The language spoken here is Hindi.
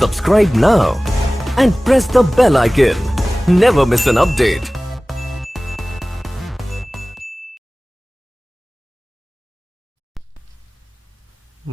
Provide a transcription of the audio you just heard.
Subscribe now and press the bell icon. Never miss an update.